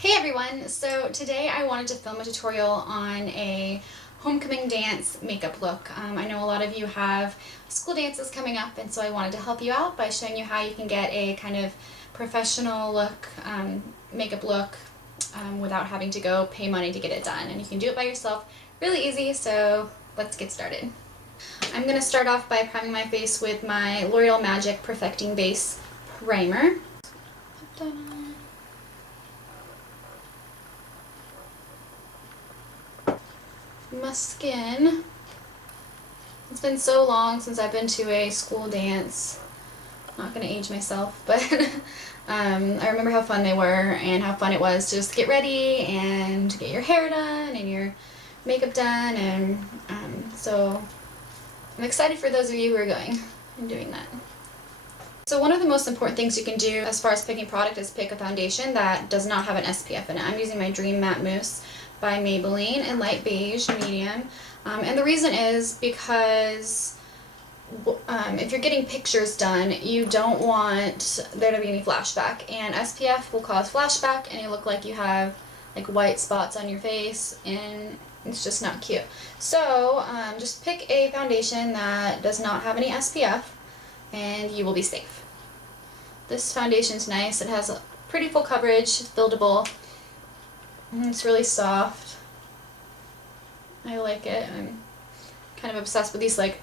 Hey everyone! So today I wanted to film a tutorial on a homecoming dance makeup look. I know a lot of you have school dances coming up, and so I wanted to help you out by showing you how you can get a kind of professional look, makeup look without having to go pay money to get it done. And you can do it by yourself really easy, so let's get started. I'm going to start off by priming my face with my L'Oreal Magic Perfecting Base Primer. My skin. It's been so long since I've been to a school dance. I'm not going to age myself, but I remember how fun they were and how fun it was to just get ready and get your hair done and your makeup done, and so I'm excited for those of you who are going and doing that. So one of the most important things you can do as far as picking product is pick a foundation that does not have an SPF in it. I'm using my Dream Matte Mousse by Maybelline in light beige medium, and the reason is because if you're getting pictures done, you don't want there to be any flashback, and SPF will cause flashback and you look like you have like white spots on your face, and it's just not cute. So just pick a foundation that does not have any SPF and you will be safe. This foundation's nice. It has a pretty full coverage, buildable. It's really soft. I like it. I'm kind of obsessed with these like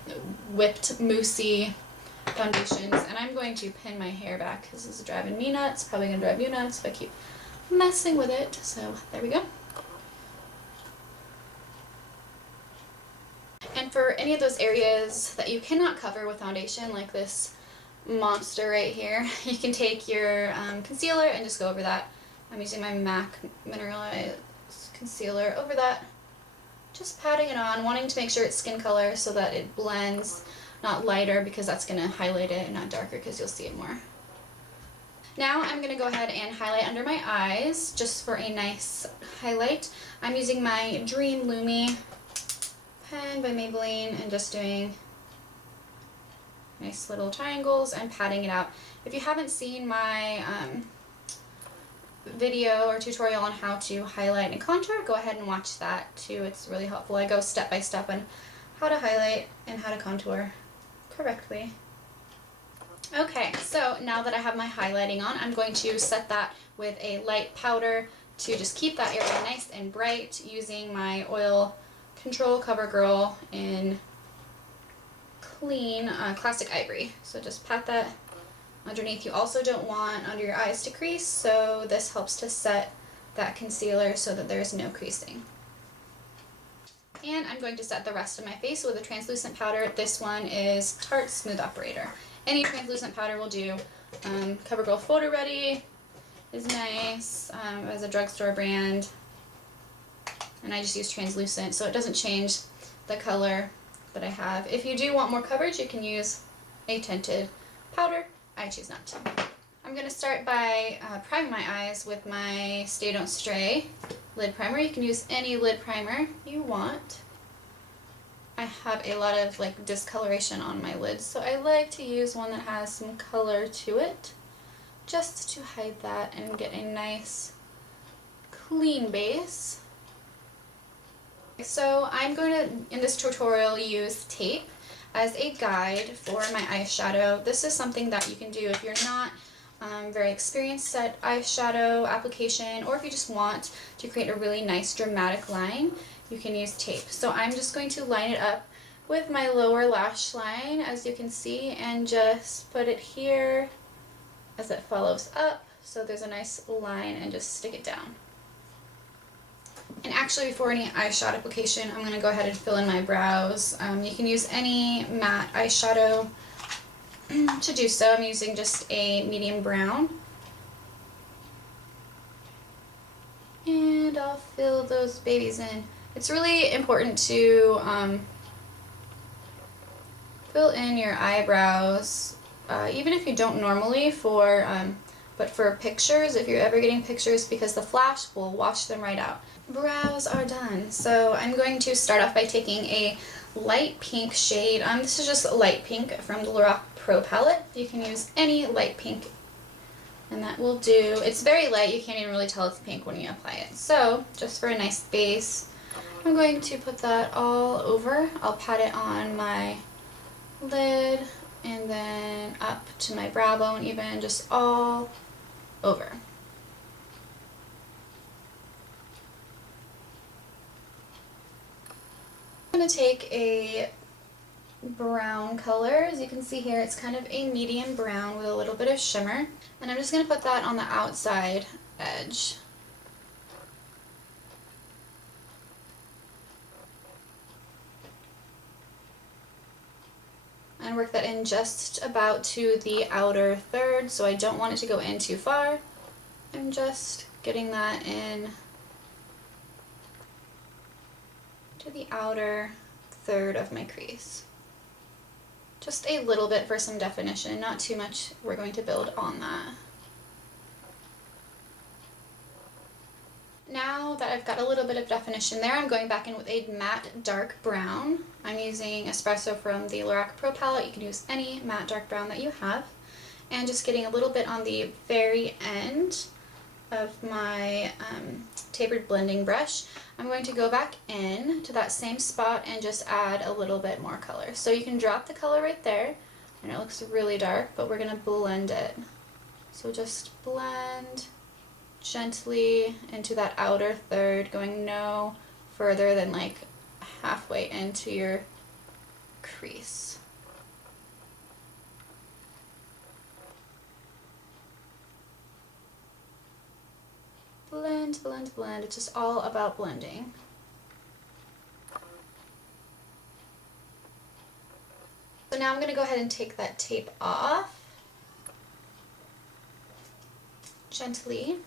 whipped moussey foundations, and I'm going to pin my hair back because this is driving me nuts. Probably gonna drive you nuts if I keep messing with it. So there we go. And for any of those areas that you cannot cover with foundation, like this monster right here, you can take your concealer and just go over that. I'm using my MAC Mineralized concealer over that, just patting it on, wanting to make sure it's skin color so that it blends, not lighter because that's going to highlight it, and not darker because you'll see it more. Now I'm going to go ahead and highlight under my eyes just for a nice highlight. I'm using my Dream Lumi pen by Maybelline and just doing nice little triangles and patting it out. If you haven't seen my video or tutorial on how to highlight and contour, go ahead and watch that too. It's really helpful. I go step by step on how to highlight and how to contour correctly. Okay, so now that I have my highlighting on, I'm going to set that with a light powder to just keep that area nice and bright, using my Oil Control CoverGirl in clean classic ivory. So just pat that underneath. You also don't want under your eyes to crease, so this helps to set that concealer so that there's no creasing. And I'm going to set the rest of my face with a translucent powder. This one is Tarte Smooth Operator. Any translucent powder will do. CoverGirl Photo Ready is nice. It was a drugstore brand, and I just use translucent so it doesn't change the color that I have. If you do want more coverage, you can use a tinted powder. I choose not to. I'm going to start by priming my eyes with my Stay Don't Stray lid primer. You can use any lid primer you want. I have a lot of like discoloration on my lids, so I like to use one that has some color to it just to hide that and get a nice clean base. So I'm going to, in this tutorial, use tape as a guide for my eyeshadow. This is something that you can do if you're not very experienced at eyeshadow application, or if you just want to create a really nice dramatic line, you can use tape. So I'm just going to line it up with my lower lash line, as you can see, and just put it here as it follows up so there's a nice line, and just stick it down. And actually, before any eyeshadow application, I'm going to go ahead and fill in my brows. You can use any matte eyeshadow to do so. I'm using just a medium brown. And I'll fill those babies in. It's really important to fill in your eyebrows, even if you don't normally, but for pictures, if you're ever getting pictures, because the flash will wash them right out. Brows are done. So I'm going to start off by taking a light pink shade. This is just light pink from the LORAC Pro palette. You can use any light pink And that will do. It's very light, you can't even really tell it's pink when you apply it. So, just for a nice base, I'm going to put that all over. I'll pat it on my lid and then up to my brow bone even, just all over. I'm going to take a brown color. As you can see here, it's kind of a medium brown with a little bit of shimmer. And I'm just going to put that on the outside edge. And work that in just about to the outer third, so I don't want it to go in too far. I'm just getting that in to the outer third of my crease. Just a little bit for some definition, not too much. We're going to build on that. Now that I've got a little bit of definition there, I'm going back in with a matte dark brown. I'm using Espresso from the LORAC Pro palette. You can use any matte dark brown that you have. And just getting a little bit on the very end of my tapered blending brush, I'm going to go back in to that same spot and just add a little bit more color. So you can drop the color right there, and it looks really dark, but we're going to blend it. So just blend gently into that outer third, going no further than like halfway into your crease. Blend, blend, blend. It's just all about blending. So now I'm going to go ahead and take that tape off gently.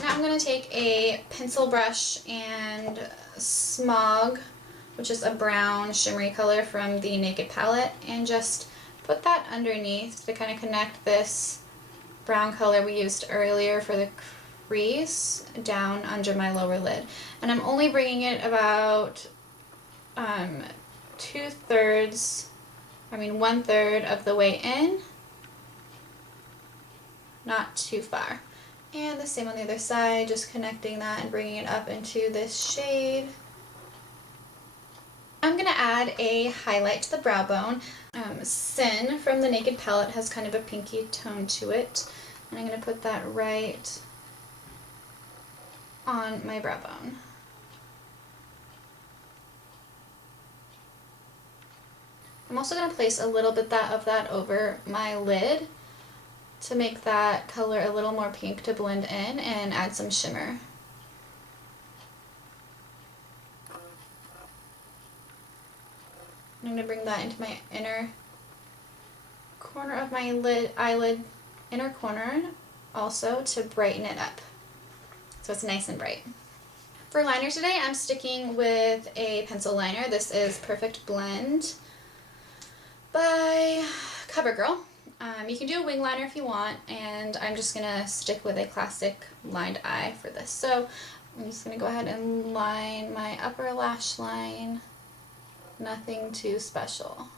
Now I'm going to take a pencil brush and Smog, which is a brown shimmery color from the Naked palette, and just put that underneath to kind of connect this brown color we used earlier for the crease down under my lower lid. And I'm only bringing it about 1/3 of the way in, not too far. And the same on the other side, just connecting that and bringing it up into this shade. I'm going to add a highlight to the brow bone. Sin from the Naked palette has kind of a pinky tone to it. And I'm going to put that right on my brow bone. I'm also going to place a little bit of that over my lid to make that color a little more pink to blend in and add some shimmer. I'm going to bring that into my inner corner of my eyelid, inner corner also, to brighten it up so it's nice and bright. For liner today, I'm sticking with a pencil liner. This is Perfect Blend by CoverGirl. You can do a wing liner if you want, and I'm just going to stick with a classic lined eye for this. So I'm just going to go ahead and line my upper lash line. Nothing too special.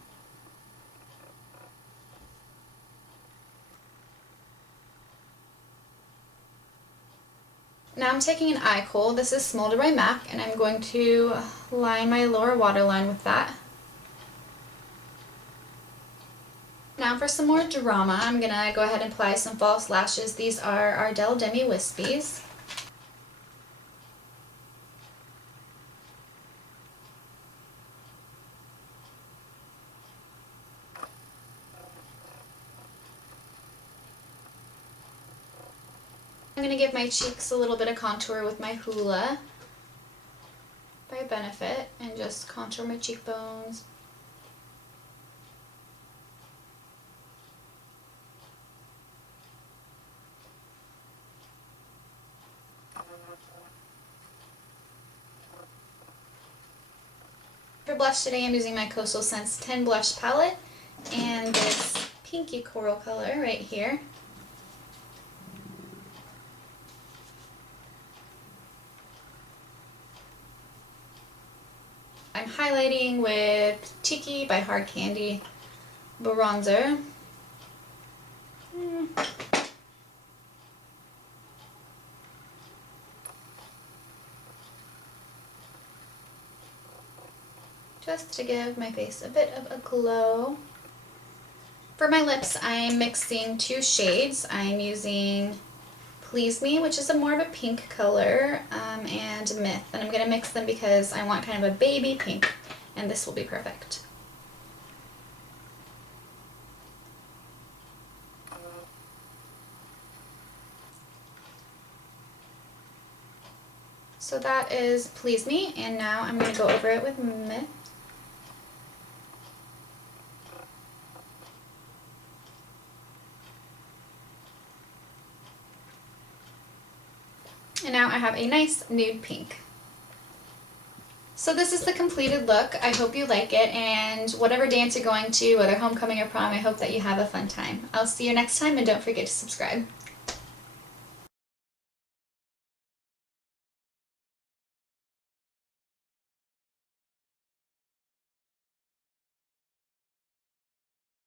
Now I'm taking an eye kohl. This is Smolder by MAC, and I'm going to line my lower waterline with that. Now for some more drama, I'm going to go ahead and apply some false lashes. These are Ardell Demi Wispies. I'm going to give my cheeks a little bit of contour with my Hoola by Benefit and just contour my cheekbones. For blush today, I'm using my Coastal Scents 10 Blush Palette and this pinky coral color right here. I'm highlighting with Tiki by Hard Candy. Bronzer. Just to give my face a bit of a glow. For my lips, I'm mixing 2 shades. I'm using Please Me, which is a more of a pink color, and Myth. And I'm going to mix them because I want kind of a baby pink, and this will be perfect. So that is Please Me, and now I'm going to go over it with Myth. And now I have a nice nude pink. So this is the completed look. I hope you like it, and whatever dance you're going to, whether homecoming or prom, I hope that you have a fun time. I'll see you next time, and don't forget to subscribe.